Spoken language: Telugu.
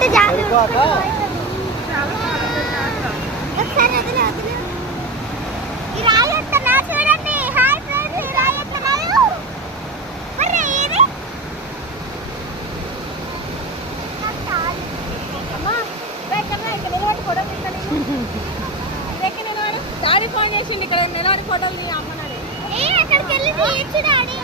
ఎంత జాగ్రత్త ఒకసారి వదిలే వదిలే ఈ రాయి ఎత్తనా చూడండి. హాయ్ ఫ్రెండ్స్, ఈ రాయి ఎత్తనారు మరి ఇది అమ్మా బయటన్నా ఇక్కడ నిలబడి ఫోటో తీస్తాను. డాడీ ఫోన్ చేసిండు ఇక్కడ నిలబడి ఫోటోలు తీ అమ్మన్నాడు. అక్కడికి వెళ్ళి తీయచ్చు డాడీ.